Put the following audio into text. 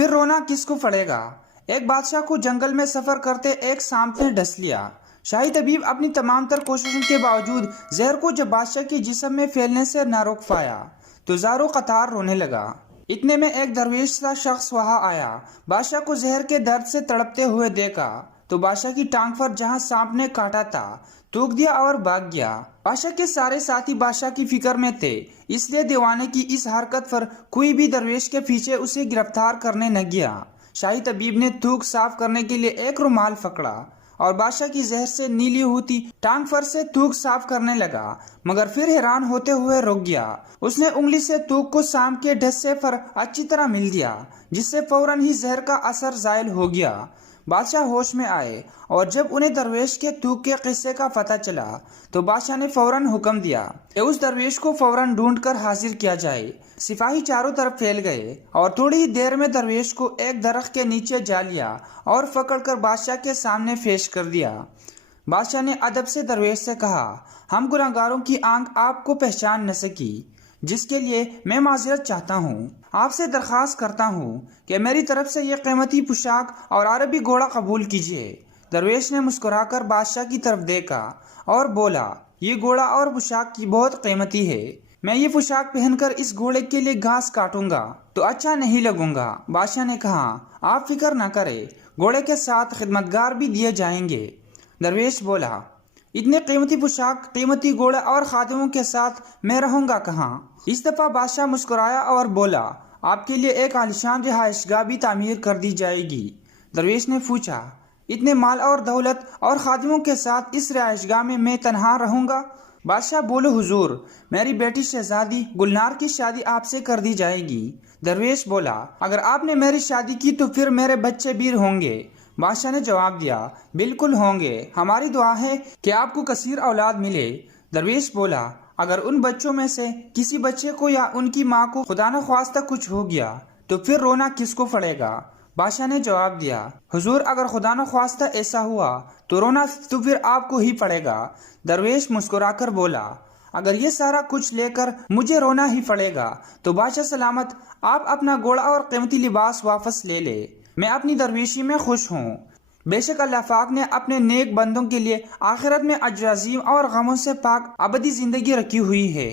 پھر رونا کس کو پڑے گا؟ ایک بادشاہ کو جنگل میں سفر کرتے ایک سانپ نے ڈس لیا۔ شاہی طبیب اپنی تمام تر کوششوں کے باوجود زہر کو جب بادشاہ کے جسم میں پھیلنے سے نہ روک پایا تو زاروں قطار رونے لگا۔ اتنے میں ایک درویش سا شخص وہاں آیا۔ بادشاہ کو زہر کے درد سے تڑپتے ہوئے دیکھا تو بادشاہ کی ٹانگ پر جہاں سانپ نے کاٹا تھا تھوک دیا اور بھاگ گیا۔ بادشاہ کے سارے ساتھی بادشاہ کی فکر میں تھے، اس لیے دیوانے کی اس حرکت پر کوئی بھی درویش کے پیچھے اسے گرفتار کرنے نہ گیا۔ شاہی طبیب نے تھوک صاف کرنے کے لیے ایک رومال پکڑا اور بادشاہ کی زہر سے نیلی ہوتی ٹانگ پر سے تھوک صاف کرنے لگا، مگر پھر حیران ہوتے ہوئے رک گیا۔ اس نے انگلی سے تھوک کو سانپ کے ڈھسے پر اچھی طرح مل دیا، جس سے فوراً ہی زہر کا اثر زائل ہو گیا۔ بادشاہ ہوش میں آئے اور جب انہیں درویش کے تھوک کے قصے کا پتہ چلا تو بادشاہ نے فوراً حکم دیا کہ اس درویش کو فوراً ڈھونڈ کر حاضر کیا جائے۔ سپاہی چاروں طرف پھیل گئے اور تھوڑی ہی دیر میں درویش کو ایک درخت کے نیچے جا لیا اور پکڑ کر بادشاہ کے سامنے پیش کر دیا۔ بادشاہ نے ادب سے درویش سے کہا، ہم گناہگاروں کی آنکھ آپ کو پہچان نہ سکی، جس کے لیے میں معذرت چاہتا ہوں۔ آپ سے درخواست کرتا ہوں کہ میری طرف سے یہ قیمتی پوشاک اور عربی گھوڑا قبول کیجیے۔ درویش نے مسکرا کر بادشاہ کی طرف دیکھا اور بولا، یہ گھوڑا اور پوشاک کی بہت قیمتی ہے۔ میں یہ پوشاک پہن کر اس گھوڑے کے لیے گھاس کاٹوں گا تو اچھا نہیں لگوں گا۔ بادشاہ نے کہا، آپ فکر نہ کریں، گھوڑے کے ساتھ خدمتگار بھی دیے جائیں گے۔ درویش بولا، اتنے قیمتی پوشاک، قیمتی گھوڑے اور خادموں کے ساتھ میں رہوں گا کہاں؟ اس دفعہ بادشاہ مسکرایا اور بولا، آپ کے لیے ایک عالیشان رہائش گاہ بھی تعمیر کر دی جائے گی۔ درویش نے پوچھا، اتنے مال اور دولت اور خادموں کے ساتھ اس رہائش گاہ میں تنہا رہوں گا؟ بادشاہ بولو، حضور، میری بیٹی شہزادی گلنار کی شادی آپ سے کر دی جائے گی۔ درویش بولا، اگر آپ نے میری شادی کی تو پھر میرے بچے بھی ہوں گے؟ بادشاہ نے جواب دیا، بالکل ہوں گے، ہماری دعا ہے کہ آپ کو کثیر اولاد ملے۔ درویش بولا، اگر ان بچوں میں سے کسی بچے کو یا ان کی ماں کو خدا نخواستہ کچھ ہو گیا تو پھر رونا کس کو پڑے گا؟ بادشاہ نے جواب دیا، حضور، اگر خدا نخواستہ ایسا ہوا تو رونا تو پھر آپ کو ہی پڑے گا۔ درویش مسکرا کر بولا، اگر یہ سارا کچھ لے کر مجھے رونا ہی پڑے گا تو بادشاہ سلامت، آپ اپنا گھوڑا اور قیمتی لباس واپس لے لے، میں اپنی درویشی میں خوش ہوں۔ بے شک اللہ پاک نے اپنے نیک بندوں کے لیے آخرت میں اجر عظیم اور غموں سے پاک ابدی زندگی رکھی ہوئی ہے۔